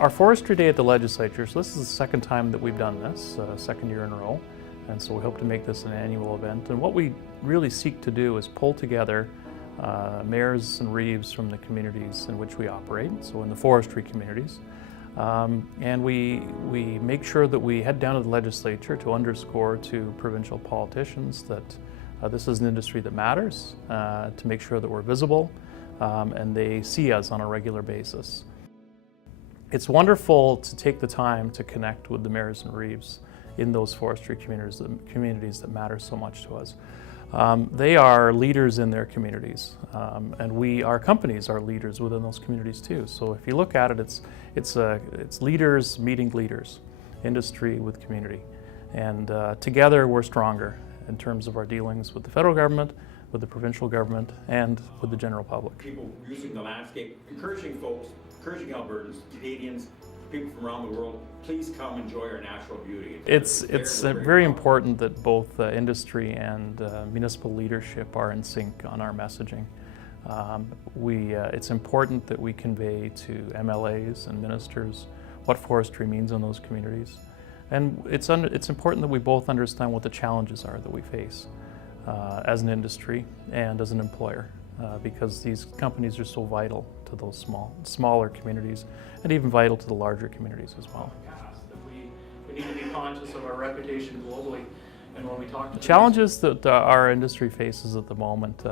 Our Forestry Day at the Legislature, so this is the second time that we've done this, second year in a row, and so we hope to make this an annual event. And what we really seek to do is pull together mayors and reeves from the communities in which we operate, so in the forestry communities. And we make sure that we head down to the Legislature to underscore to provincial politicians that this is an industry that matters, to make sure that we're visible, and they see us on a regular basis. It's wonderful to take the time to connect with the mayors and reeves in those forestry communities that matter so much to us. They are leaders in their communities, and our companies are leaders within those communities too. So if you look at it, it's leaders meeting leaders, industry with community, and together we're stronger in terms of our dealings with the federal government, with the provincial government, and with the general public. People using the landscape, encouraging folks, encouraging Albertans, Canadians, people from around the world, please come enjoy our natural beauty. It's very important that both industry and municipal leadership are in sync on our messaging. It's important that we convey to MLAs and ministers what forestry means in those communities. And it's important that we both understand what the challenges are that we face as an industry and as an employer, because these companies are so vital to those smaller communities, and even vital to the larger communities as well. We need to be conscious of our reputation globally, and when we talk to the challenges that our industry faces at the moment,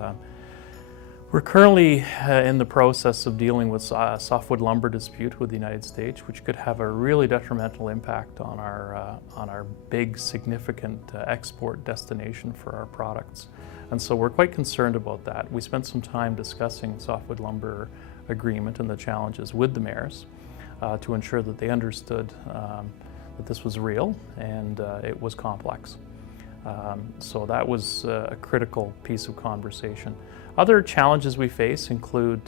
we're currently in the process of dealing with a softwood lumber dispute with the United States, which could have a really detrimental impact on our big, significant export destination for our products. And so we're quite concerned about that. We spent some time discussing softwood lumber agreement and the challenges with the mayors to ensure that they understood that this was real and it was complex. So that was a critical piece of conversation. Other challenges we face include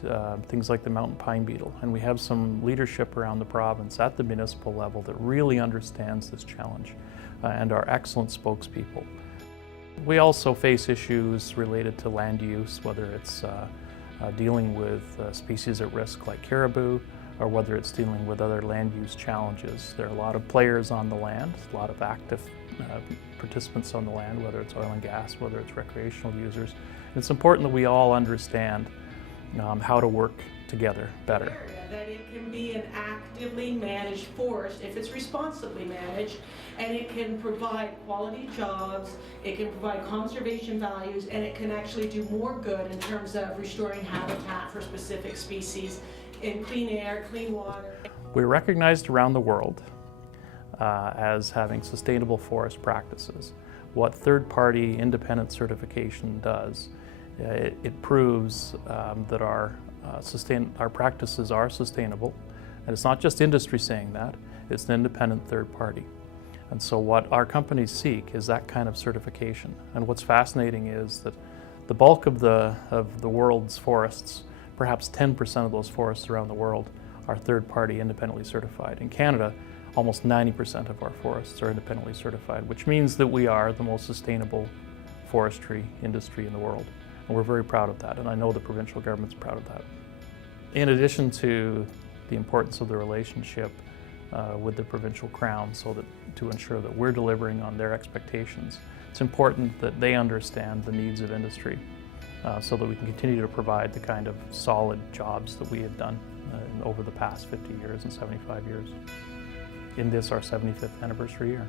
things like the mountain pine beetle, and we have some leadership around the province at the municipal level that really understands this challenge and are excellent spokespeople. We also face issues related to land use, whether it's dealing with species at risk like caribou, or whether it's dealing with other land use challenges. There are a lot of players on the land, a lot of active participants on the land, whether it's oil and gas, whether it's recreational users. And it's important that we all understand how to work together better. That it can be an actively managed forest if it's responsibly managed, and it can provide quality jobs, it can provide conservation values, and it can actually do more good in terms of restoring habitat for specific species in clean air, clean water. We're recognized around the world as having sustainable forest practices. What third-party independent certification does, it proves that our practices are sustainable, and it's not just industry saying that, it's an independent third party. And so what our companies seek is that kind of certification. And what's fascinating is that the bulk of the world's forests, perhaps 10% of those forests around the world, are third-party independently certified. In Canada, almost 90% of our forests are independently certified, which means that we are the most sustainable forestry industry in the world. And we're very proud of that, and I know the provincial government's proud of that. In addition to the importance of the relationship with the provincial crown, to ensure that we're delivering on their expectations, it's important that they understand the needs of industry so that we can continue to provide the kind of solid jobs that we have done over the past 50 years and 75 years in this, our 75th anniversary year.